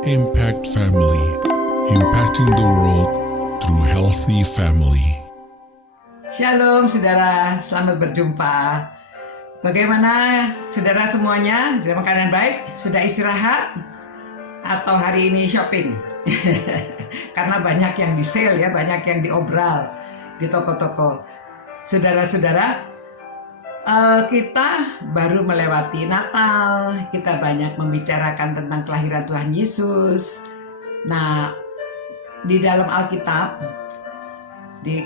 Impact Family, impacting the world through healthy family. Shalom saudara, selamat berjumpa. Bagaimana saudara semuanya? Dalam keadaan baik? Sudah istirahat? Atau hari ini shopping? Karena banyak yang di sale ya, banyak yang diobral di toko-toko. Saudara-saudara, kita baru melewati Natal, kita banyak membicarakan tentang kelahiran Tuhan Yesus. Nah, di dalam Alkitab,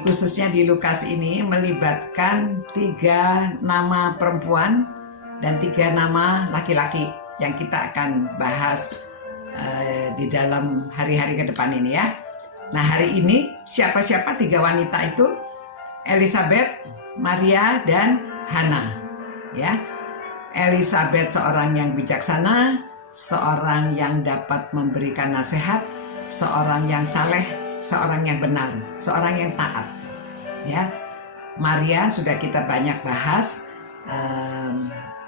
khususnya di Lukas ini melibatkan 3 nama perempuan dan 3 nama laki-laki yang kita akan bahas di dalam hari-hari ke depan ini ya. Nah, hari ini siapa-siapa 3 wanita itu? Elizabeth, Maria, dan Hana, ya. Elizabeth seorang yang bijaksana, seorang yang dapat memberikan nasihat, seorang yang saleh, seorang yang benar, seorang yang taat, ya. Maria sudah kita banyak bahas,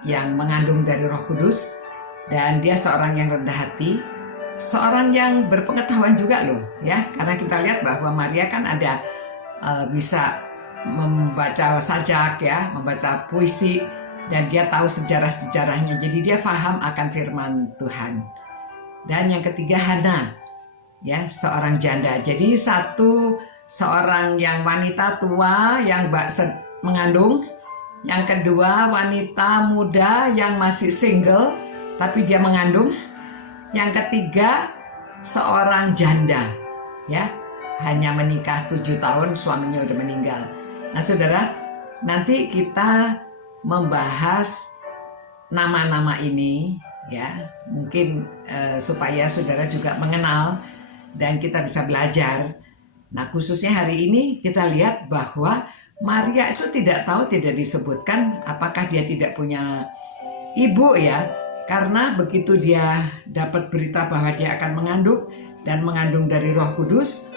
yang mengandung dari Roh Kudus, dan dia seorang yang rendah hati, seorang yang berpengetahuan juga loh, ya. Karena kita lihat bahwa Maria kan ada bisa membaca sajak ya, membaca puisi, dan dia tahu sejarah-sejarahnya, jadi dia paham akan firman Tuhan. Dan yang ketiga Hana, ya, seorang janda. Jadi seorang yang wanita tua yang mengandung, yang kedua wanita muda yang masih single tapi dia mengandung, yang ketiga seorang janda, ya, hanya menikah 7 tahun suaminya udah meninggal. Nah saudara, nanti kita membahas nama-nama ini ya, mungkin supaya saudara juga mengenal dan kita bisa belajar. Nah khususnya hari ini kita lihat bahwa Maria itu tidak disebutkan apakah dia tidak punya ibu ya, karena begitu dia dapat berita bahwa dia akan mengandung dan mengandung dari Roh Kudus,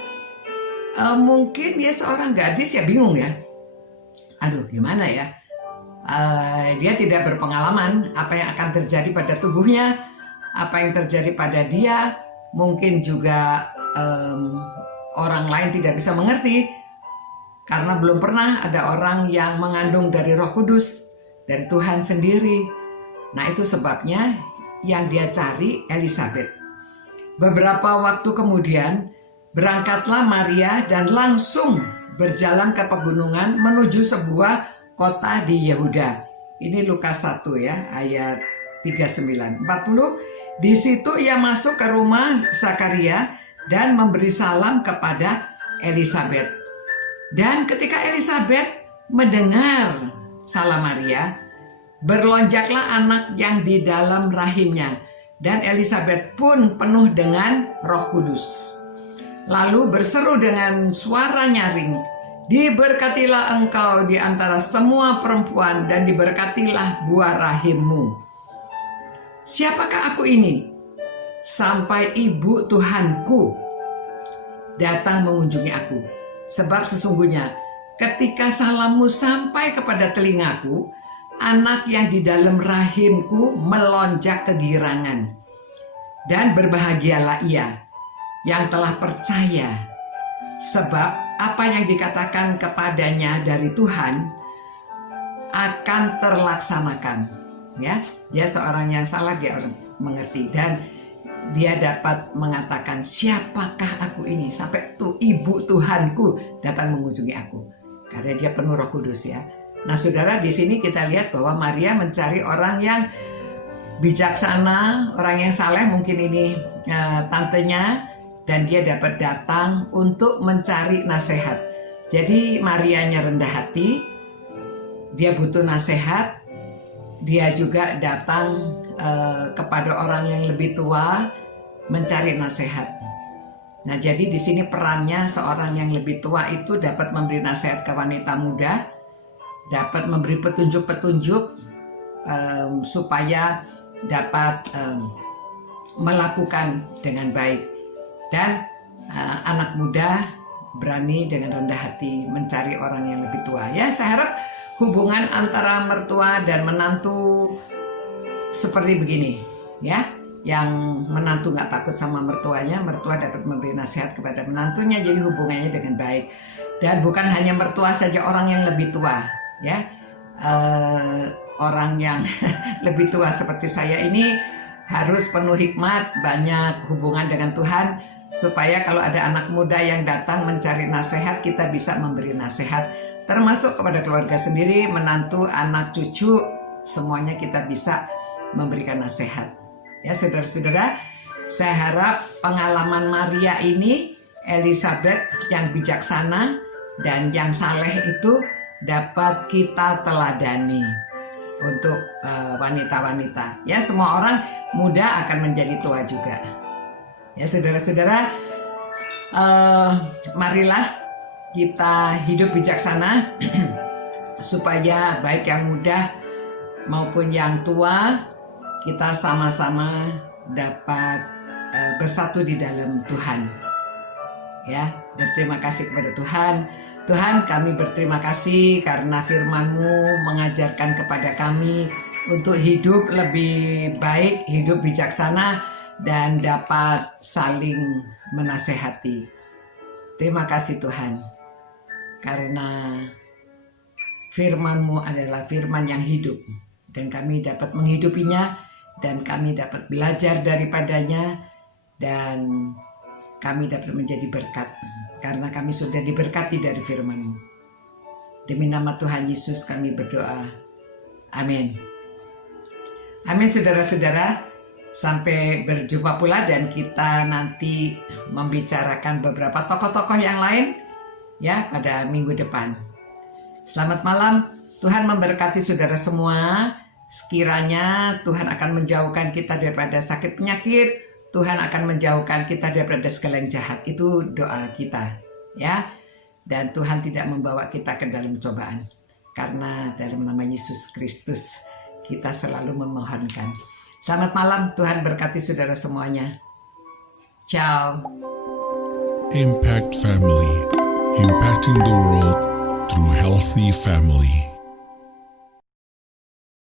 mungkin dia seorang gadis ya bingung ya. Aduh gimana ya, dia tidak berpengalaman apa yang akan terjadi pada tubuhnya, apa yang terjadi pada dia. Mungkin juga orang lain tidak bisa mengerti karena belum pernah ada orang yang mengandung dari Roh Kudus, dari Tuhan sendiri. Nah itu sebabnya yang dia cari Elizabeth. Beberapa waktu kemudian berangkatlah Maria dan langsung berjalan ke pegunungan menuju sebuah kota di Yehuda. Ini Lukas 1 ya, ayat 39. 40. Di situ ia masuk ke rumah Zakaria dan memberi salam kepada Elizabeth. Dan ketika Elizabeth mendengar salam Maria, berlonjaklah anak yang di dalam rahimnya, dan Elizabeth pun penuh dengan Roh Kudus. Lalu berseru dengan suara nyaring, "Diberkatilah engkau di antara semua perempuan dan diberkatilah buah rahimmu. Siapakah aku ini? Sampai ibu Tuhanku datang mengunjungi aku. Sebab sesungguhnya ketika salammu sampai kepada telingaku, anak yang di dalam rahimku melonjak kegirangan. Dan berbahagialah ia yang telah percaya, sebab apa yang dikatakan kepadanya dari Tuhan akan terlaksanakan." Ya, dia seorang yang salah, dia orang mengerti, dan dia dapat mengatakan, "Siapakah aku ini sampai ibu Tuhanku datang mengunjungi aku?" Karena dia penuh Roh Kudus ya. Nah saudara, di sini kita lihat bahwa Maria mencari orang yang bijaksana, orang yang saleh, mungkin ini tantenya, dan dia dapat datang untuk mencari nasihat. Jadi Marianya rendah hati, dia butuh nasihat, dia juga datang kepada orang yang lebih tua mencari nasihat. Nah jadi di sini perannya seorang yang lebih tua itu dapat memberi nasihat ke wanita muda, dapat memberi petunjuk-petunjuk supaya dapat melakukan dengan baik. Dan anak muda berani dengan rendah hati mencari orang yang lebih tua. Ya, saya harap hubungan antara mertua dan menantu seperti begini, ya. yang menantu nggak takut sama mertuanya, mertua dapat memberi nasihat kepada menantunya, jadi hubungannya dengan baik. Dan bukan hanya mertua saja, orang yang lebih tua, ya, orang yang lebih tua seperti saya ini harus penuh hikmat, banyak hubungan dengan Tuhan, supaya kalau ada anak muda yang datang mencari nasihat, kita bisa memberi nasihat, termasuk kepada keluarga sendiri, menantu, anak, cucu, semuanya kita bisa memberikan nasihat. Ya saudara-saudara, saya harap pengalaman Maria ini, Elizabeth yang bijaksana dan yang saleh itu dapat kita teladani untuk wanita-wanita. Ya, semua orang muda akan menjadi tua juga. Ya saudara-saudara, marilah kita hidup bijaksana supaya baik yang muda maupun yang tua kita sama-sama dapat bersatu di dalam Tuhan. Ya, berterima kasih kepada Tuhan. Tuhan, kami berterima kasih karena firman-Mu mengajarkan kepada kami untuk hidup lebih baik, hidup bijaksana, dan dapat saling menasehati. Terima kasih Tuhan, karena firman-Mu adalah firman yang hidup, dan kami dapat menghidupinya, dan kami dapat belajar daripadanya, dan kami dapat menjadi berkat karena kami sudah diberkati dari firman-Mu. Demi nama Tuhan Yesus kami berdoa. Amin. Amin saudara-saudara. Sampai berjumpa pula, dan kita nanti membicarakan beberapa tokoh-tokoh yang lain ya pada minggu depan. Selamat malam. Tuhan memberkati saudara semua. Sekiranya Tuhan akan menjauhkan kita daripada sakit penyakit, Tuhan akan menjauhkan kita daripada segala yang jahat. Itu doa kita, ya. Dan Tuhan tidak membawa kita ke dalam cobaan, karena dalam nama Yesus Kristus kita selalu memohonkan. Selamat malam, Tuhan berkati saudara semuanya. Ciao. Impact Family, impacting the world through healthy family.